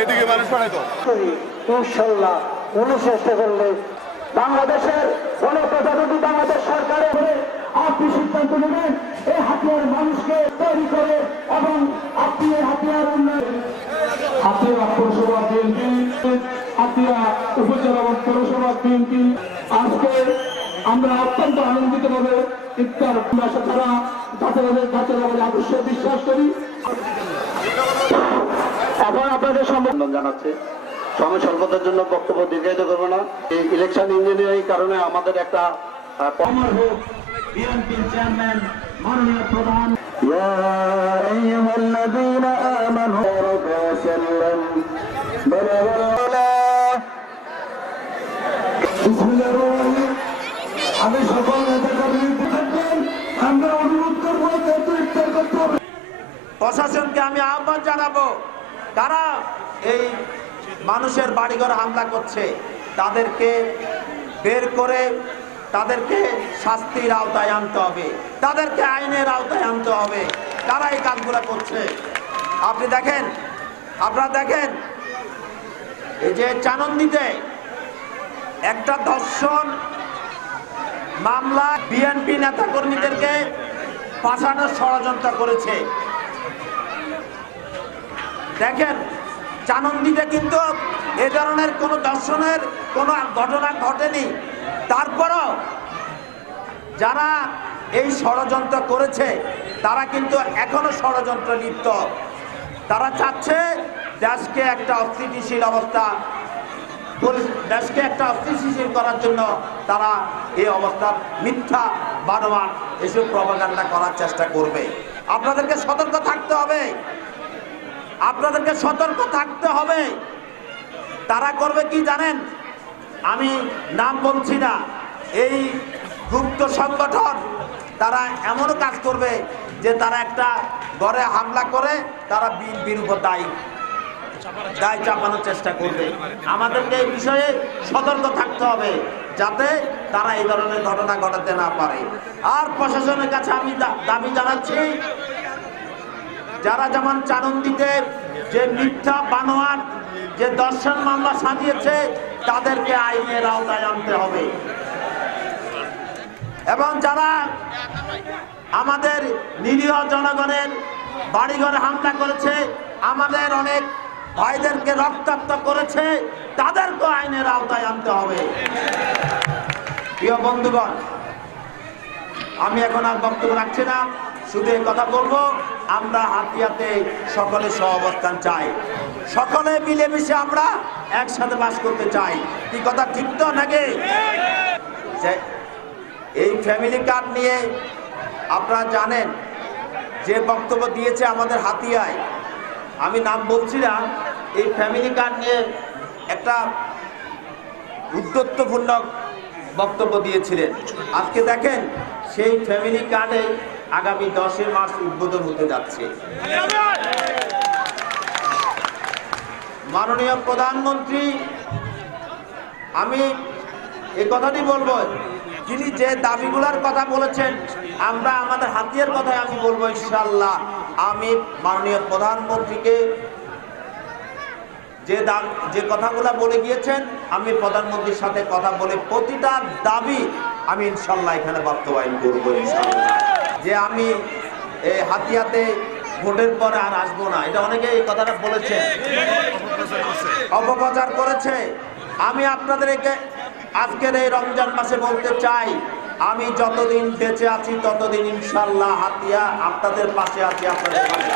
এদিকে মানুষ পাঠাইতো ইনশাল্লাহ উনি চেষ্টা করলে বাংলাদেশের গণপ্রজাতন্ত্রী বাংলাদেশ সরকারের আপনি সিদ্ধান্ত নেবেন এই হাতিয়ার মানুষকে তৈরি করে এবং আপনি এই হাতিয়ার উন্নয়ন হাতিয়া পৌরসভা বিএনপি হাতিয়া উপজেলা এবং পৌরসভা বিএনপি আজকে আমরা অত্যন্ত আনন্দিত ভাবে ইফতার ছাড়া জাতীয় আদর্শ বিশ্বাস করি। এখন আপনাদের সম্বোধন জানাচ্ছি। সময় স্বল্পতার জন্য বক্তব্য দীর্ঘায়িত করবো না। এই ইলেকশন ইঞ্জিনিয়ারিং কারণে আমাদের একটা বিএনপির চেয়ারম্যান মাননীয় প্রধান আমি সকল নেতাকর্মী থাকবেন, আমরা অনুরোধ করবো ইফতার করতে হবে। প্রশাসনকে আমি আহ্বান জানাবো, তারা এই মানুষের বাড়িঘর হামলা করছে তাদেরকে বের করে তাদেরকে শাস্তির আওতায় আনতে হবে, তাদেরকে আইনের আওতায় আনতে হবে। কারা এই কাজগুলো করছে আপনারা দেখেন এই যে চানন্দিতে একটা ধর্ষণ মামলা বিএনপি নেতাকর্মীদেরকে ফাঁসানোর ষড়যন্ত্র করেছে। দেখেন চানন্দিতে কিন্তু এ ধরনের কোনো ধর্ষণের কোনো ঘটনা ঘটেনি, তারপরও যারা এই ষড়যন্ত্র করেছে তারা কিন্তু এখনো ষড়যন্ত্র লিপ্ত। তারা চাচ্ছে দেশকে একটা অস্থিতিশীল করার জন্য তারা এই অবস্থার মিথ্যা বানোয়াট এসব প্রপাগান্ডা করার চেষ্টা করবে। আপনাদেরকে সতর্ক থাকতে হবে। তারা করবে কি জানেন, আমি নাম বলছি না, এই গুপ্ত সংগঠন তারা এমনও কাজ করবে যে তারা একটা ঘরে হামলা করে তারা বিএনপির উপর দায় চাপানোর চেষ্টা করবে। আমাদেরকে এই বিষয়ে সতর্ক থাকতে হবে যাতে তারা এই ধরনের ঘটনা ঘটাতে না পারে। আর প্রশাসনের কাছে আমি দাবি জানাচ্ছি, যারা যেমন চানন্দিতে যে মিথ্যা বানোয়াট যে ধর্ষণ মামলা সাজিয়েছে তাদেরকে আইনের আওতায় আনতে হবে, এবং যারা আমাদের নিরীহ জনগণের বাড়িঘরে হামলা করেছে, আমাদের অনেক ভাইদেরকে রক্তাক্ত করেছে, তাদেরকে আইনের আওতায় আনতে হবে। প্রিয় বন্ধুগণ, আমি এখন আর বক্তব্য রাখছি না, শুধু এই কথা বলবো, আমরা হাতিয়াতে সকলে সহাবস্থান চাই, সকলে মিলেমিশে আমরা একসাথে বাস করতে চাই। কি কথা ঠিক তো নাকি? এই ফ্যামিলি কার্ড নিয়ে আপনারা জানেন যে বক্তব্য দিয়েছে আমাদের হাতিয়ায়, আমি নাম বলছি না, এই ফ্যামিলি কার্ড নিয়ে একটা উদ্যোক্তপূর্ণ বক্তব্য দিয়েছিলেন। আজকে দেখেন সেই ফ্যামিলি কার্ডে আগামী 10 মার্চ উদ্বোধন হতে যাচ্ছে। মাননীয় প্রধানমন্ত্রী, আমি এই কথাটি বলবো, যিনি যে দাবিগুলোর কথা বলেছেন, আমরা আমাদের হাতিয়ার কথায় আমি বলবো ইনশাআল্লাহ, আমি মাননীয় প্রধানমন্ত্রীকে যে কথাগুলো বলে গিয়েছেন, আমি প্রধানমন্ত্রীর সাথে কথা বলে প্রতিটা দাবি আমি ইনশাআল্লাহ এখানে বাস্তবায়ন করবো ইনশাআল্লাহ। যে আমি এই হাতিয়াতে ভোটের পরে আর আসবো না, এটা অনেকে এই কথাটা বলেছে, অপপ্রচার করেছে। আমি আপনাদেরকে আজকের এই রমজান মাসে বলতে চাই, আমি যতদিন বেঁচে আছি ততদিন ইনশাআল্লাহ হাতিয়া আপনাদের পাশে আছি, আপনাদের পাশে।